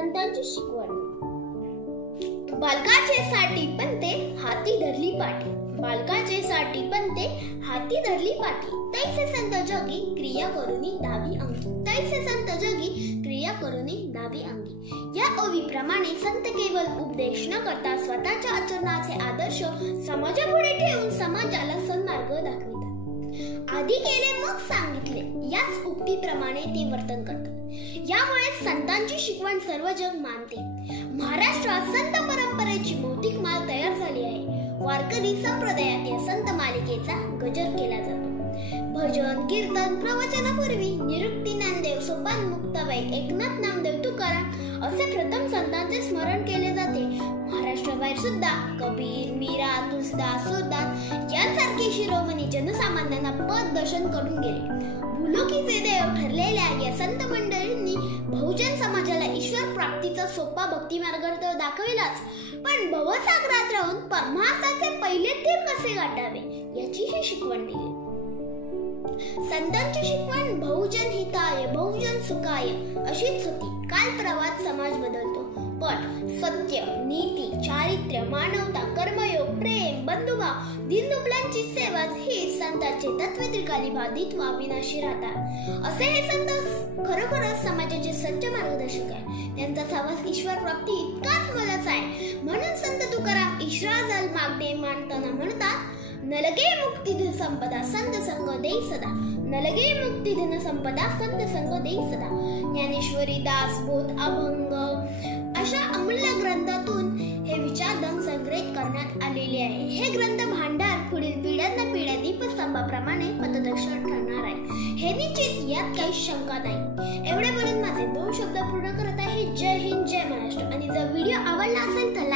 संतांची शिकवण. बालकाचे साठी पण ते हाती धरली पाठी. बालकाचे साठी पण ते हाती धरली पाठी. तैसे संत जगी क्रिया करुनी दावी अंगी. तैसे संत जगी क्रिया करुनी दावी अंगी. या ओवीप्रमाणे संत केवळ उपदेश न करता स्वतःच्या आचरणाचे आदर्श समाजापुढे ठेवून समाजाला सन्मार्ग दाखवितात. आधी केले मग सांगितले याच उक्तीप्रमाणे ते वर्तन करतात. यामुळे संतांची शिकवण सर्व जग मानते. महाराष्ट्रात संत परंपरेची मोठीक माळ तयार झाली आहे. वारकरी संप्रदायात या संत मालिकेचा गजर केला जातो. भजन, कीर्तन, प्रवचनापूर्वी निरुक्ती, ज्ञानदेव, सोपान, मुक्ताबाई, एकनाथ, नामदेव, तुकाराम असे प्रथम संतांचे स्मरण केले जाते. महाराष्ट्राबाहेर सुद्धा कबीर, मीरा, तुलसीदास, सूरदास यांसारखे शिरोमणी जनसामान्यांना पद दर्शन करून गेले. भूलोकीचे देव ठरलेल्या या संत मंडळींनी बहुजन समाजाला ईश्वर प्राप्तीचा सोपा भक्ती मार्ग तर दाखविलाच, पण भवसागरात राहून परमार्थाचे पहिले तीर कसे गाठावे याची ही शिकवण दिली. संतांची शिकवण बहुजन हिताय बहुजन सुखाय अशीच होती. काल प्रवाहात समाज बदलतो, पण सत्य, नीती, चारित्र्य, मानवता, कर्मयोग, प्रेम, बंधुभाव, दीनदुबळ्यांची सेवा ही संतांचे तत्व त्रिकाली बाधित व अविनाशी राहतात. असे हे संत खरोखरच समाजाचे सच्चे मार्गदर्शक आहे. त्यांचा सहवास ईश्वर प्राप्ती इतकाच मोलाचा आहे. म्हणून संत तुकाराम ईश्वरा जल मागणे मानताना म्हणतात, नलगे मुक्ती धन संपदा संत संग देई सदा. नलगे मुक्ती धन संपदा संत संग देई सदा. ज्ञानेश्वरी, दास बोध, अभंग अशा अमूल्य ग्रंथातून हे विचारधन संग्रहित करण्यात आलेले आहे. हे ग्रंथ भांडार पुढील पिढ्यांना पिढ्या दीपस्तंभाप्रमाणे पथदर्शक ठरणार आहे. हे निश्चित, यात काही शंका नाही. एवढे बोलून माझे 2 शब्द पूर्ण करत आहे. जय हिंद, जय महाराष्ट्र. आणि जर व्हिडिओ आवडला असेल तर